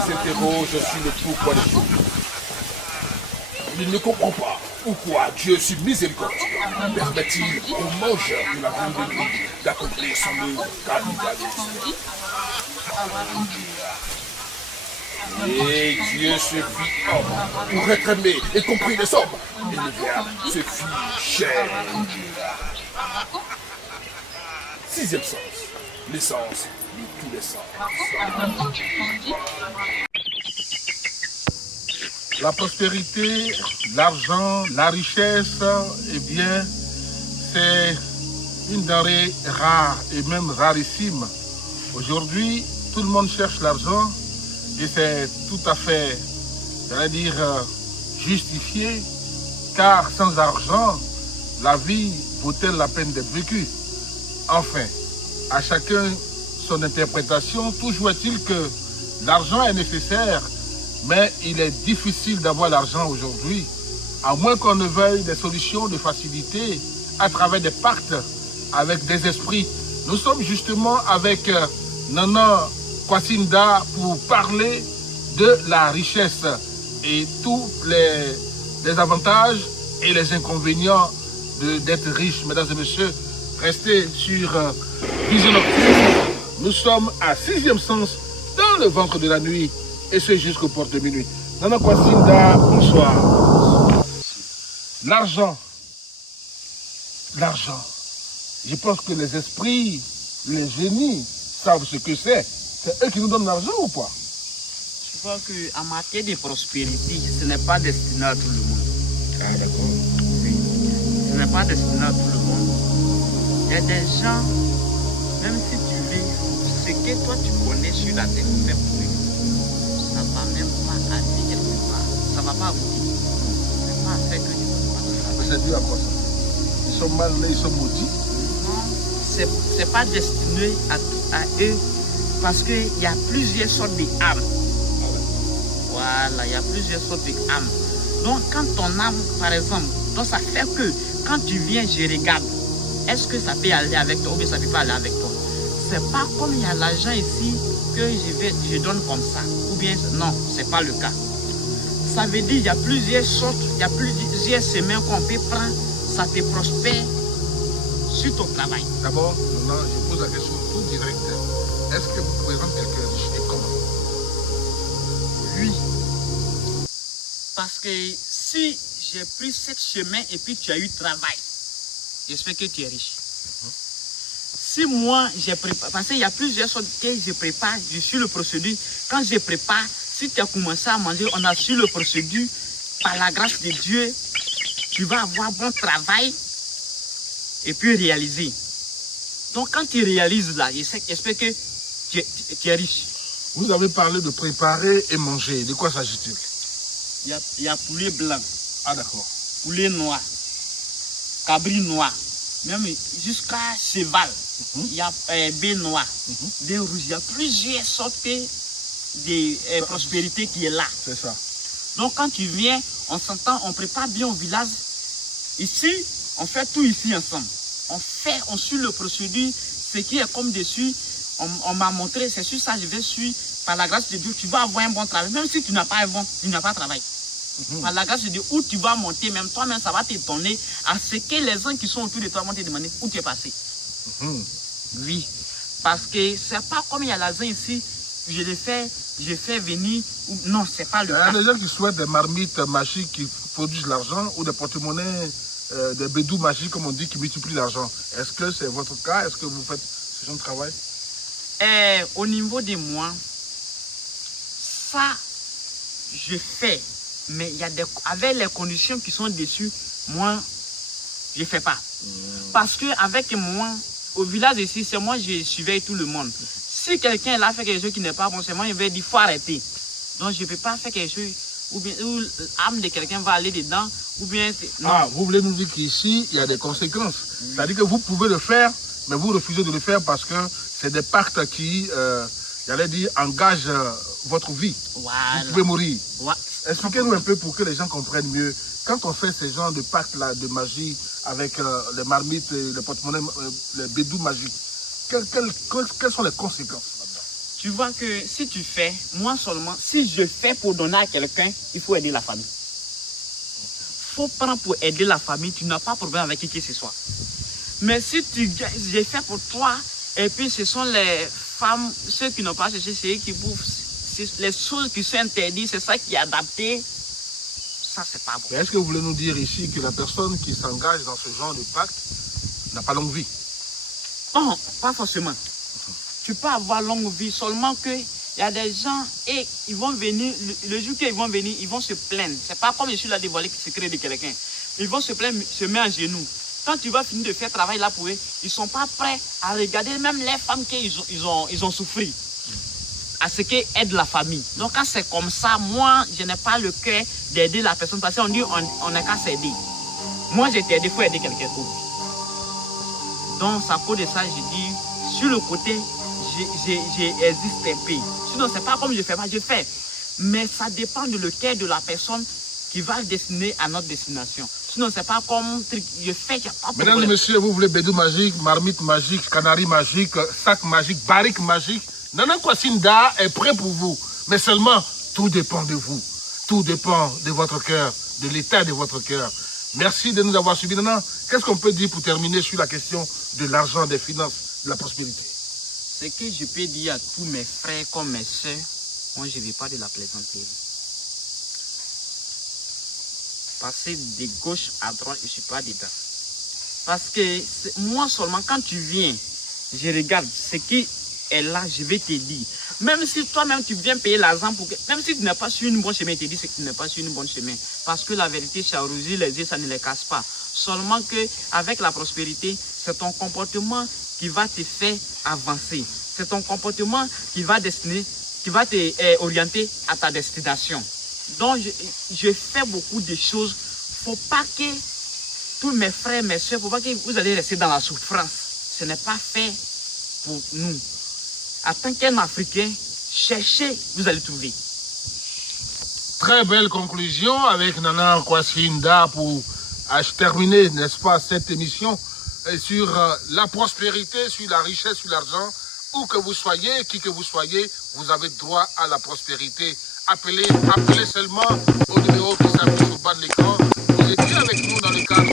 s'interroge sur le pourquoi des choses. Il ne comprend pas pourquoi Dieu, sur miséricordieux, permet-il aux mangeurs de la viande de Dieu d'accomplir son œuvre capitaliste. Et Dieu se fit homme pour être aimé et compris des hommes. Et le Verbe se fit chair. Sixième sens, l'essence de tous les sens. La prospérité, l'argent, la richesse, eh bien, c'est une denrée rare et même rarissime. Aujourd'hui, tout le monde cherche l'argent et c'est tout à fait, j'allais dire, justifié, car sans argent, la vie vaut-elle la peine d'être vécue? Enfin, à chacun son interprétation, toujours est-il que l'argent est nécessaire, mais il est difficile d'avoir l'argent aujourd'hui, à moins qu'on ne veuille des solutions de facilité à travers des pactes avec des esprits. Nous sommes justement avec Nana Kwasinda pour parler de la richesse et tous les avantages et les inconvénients d'être riche. Mesdames et messieurs, restez sur Vision Nocturne. Nous sommes à sixième sens dans le ventre de la nuit. Et c'est jusqu'aux portes de minuit. Nana Kwasinda, bonsoir. L'argent. L'argent. Je pense que les esprits, les génies savent ce que c'est. C'est eux qui nous donnent l'argent ou pas? Je vois qu'en matière de prospérité, ce n'est pas destiné à tout le monde. Ah d'accord. Oui. Ce n'est pas destiné à tout le monde. Il y a des gens, même si tu lis ce que toi tu connais sur la terre, c'est pour eux. Ça ne va même pas aller quelque part. Ça ne va pas aboutir. Ce n'est pas fait que tu ne peux pas. Mais c'est dû à quoi ça? Ils sont mal nés, ils sont maudits? Non, ce n'est pas destiné à eux parce qu'il y a plusieurs sortes d'âmes. Voilà, il y a plusieurs sortes d'âmes. Donc quand ton âme, par exemple, donc ça fait que quand tu viens, je regarde, est-ce que ça peut aller avec toi ou bien ça ne peut pas aller avec toi? C'est pas comme il y a l'argent ici que je donne comme ça. Ou bien, non, ce n'est pas le cas. Ça veut dire qu'il y a plusieurs sortes, il y a plusieurs semaines qu'on peut prendre, ça te prospère sur ton travail. D'abord, je pose la question tout direct. Est-ce que vous pouvez rendre quelqu'un riche et comment? Oui. Parce que si j'ai pris ce chemin et puis tu as eu travail, j'espère que tu es riche. Si moi, j'ai préparé, parce qu'il y a plusieurs choses que je prépare, je suis le procédure. Quand je prépare, si tu as commencé à manger, on a su le procédure, par la grâce de Dieu, tu vas avoir bon travail et puis réaliser. Donc quand tu réalises là, j'espère que tu es riche. Vous avez parlé de préparer et manger. De quoi s'agit-il? Il y a poulet blanc. Ah d'accord. Poulet noir. Cabri noir. Même jusqu'à cheval. Il y a bœuf noir. Bœuf rouge. Il y a plusieurs sortes de prospérité qui est là. C'est ça. Donc quand tu viens, on s'entend, on prépare bien au village. Ici, on fait tout ici ensemble. On suit le procédure. Ce qui est comme dessus, on m'a montré, c'est sur ça, je vais suivre. Par la grâce de Dieu, tu vas avoir un bon travail. Même si tu n'as pas de travail. Par la grâce de Dieu, où tu vas monter, même toi-même, ça va t'étonner à ce que les gens qui sont autour de toi vont te demander où tu es passé. Oui. Parce que c'est pas comme il y a l'argent ici, je fais venir. Non, c'est pas le cas. Il y a des gens qui souhaitent des marmites magiques qui produisent l'argent ou des porte-monnaies, des bédous magiques, comme on dit, qui multiplient l'argent. Est-ce que c'est votre cas? Est-ce que vous faites ce genre de travail? Au niveau de moi, ça, je fais. Mais il y a avec les conditions qui sont dessus, moi, je ne fais pas. Parce qu'avec moi, au village ici, c'est moi, je surveille tout le monde. Si quelqu'un là fait quelque chose qui n'est pas bon, c'est moi, il va dire, il faut arrêter. Donc, je ne peux pas faire quelque chose ou bien l'âme de quelqu'un va aller dedans, ou bien... Non. Ah, vous voulez nous dire qu'ici, il y a des conséquences. C'est-à-dire que vous pouvez le faire, mais vous refusez de le faire parce que c'est des pactes qui j'allais dire, engage votre vie. Voilà. Vous pouvez mourir. Ouais. Expliquez-nous un peu pour que les gens comprennent mieux. Quand on fait ces genres de pactes-là, de magie, avec les marmites, les porte-monnaies, les bédous magiques, quelles sont les conséquences là-dedans? Tu vois que si tu fais, moi seulement, si je fais pour donner à quelqu'un, il faut aider la famille. Il faut prendre pour aider la famille, tu n'as pas de problème avec qui que ce soit. Mais si j'ai fait pour toi, et puis ce sont les femmes, ceux qui n'ont pas cherché, c'est eux qui bouffent. Les choses qui sont interdites, c'est ça qui est adapté. Ça, c'est pas bon. Est-ce que vous voulez nous dire ici que la personne qui s'engage dans ce genre de pacte n'a pas longue vie? Non, pas forcément. Tu peux avoir longue vie, seulement qu'il y a des gens et ils vont venir, le jour qu'ils vont venir, ils vont se plaindre. C'est pas comme je suis là dévoilé le secret de quelqu'un. Ils vont se plaindre, se mettre à genoux. Quand tu vas finir de faire travail là pour eux, ils ne sont pas prêts à regarder même les femmes qu'ils ont souffert. À ce qui aide la famille. Donc quand c'est comme ça, moi, je n'ai pas le cœur d'aider la personne parce qu'on dit on n'est qu'à s'aider. Moi, j'ai été aidé, il faut aider quelqu'un d'autre. Donc, à cause de ça, je dis, sur le côté, j'existe un peu. Sinon, c'est pas comme je fais, je fais. Mais ça dépend de le cœur de la personne qui va destiner à notre destination. Sinon, c'est pas comme je fais, il n'y a pas de problème. Mesdames et messieurs, vous voulez bédou magique, marmite magique, canari magique, sac magique, barrique magique. Nana Kwasi-Ndah est prêt pour vous. Mais seulement, tout dépend de vous. Tout dépend de votre cœur, de l'état de votre cœur. Merci de nous avoir suivis. Nana, qu'est-ce qu'on peut dire pour terminer sur la question de l'argent, des finances, de la prospérité? Ce que je peux dire à tous mes frères comme mes soeurs, moi je ne vais pas de la plaisanterie. Passer de gauche à droite, je ne suis pas dedans. Parce que moi seulement, quand tu viens, je regarde ce qui est là, je vais te dire. Même si toi-même tu viens payer l'argent, même si tu n'es pas sur une bonne chemin, je te dis que tu n'es pas sur une bonne chemin. Parce que la vérité, c'est à rougir les yeux, ça ne les casse pas. Seulement qu'avec la prospérité, c'est ton comportement qui va te faire avancer. C'est ton comportement qui va te orienter à ta destination. Donc, je fais beaucoup de choses. Il ne faut pas que tous mes frères, mes soeurs, il ne faut pas que vous allez rester dans la souffrance. Ce n'est pas fait pour nous. En tant qu'un Africain, cherchez, vous allez trouver. Très belle conclusion avec Nana Kwasi-Ndah pour terminer, n'est-ce pas, cette émission sur la prospérité, sur la richesse, sur l'argent. Où que vous soyez, qui que vous soyez, vous avez droit à la prospérité. Appelez seulement au numéro qui s'affiche au bas de l'écran. Vous étiez avec nous dans le cadre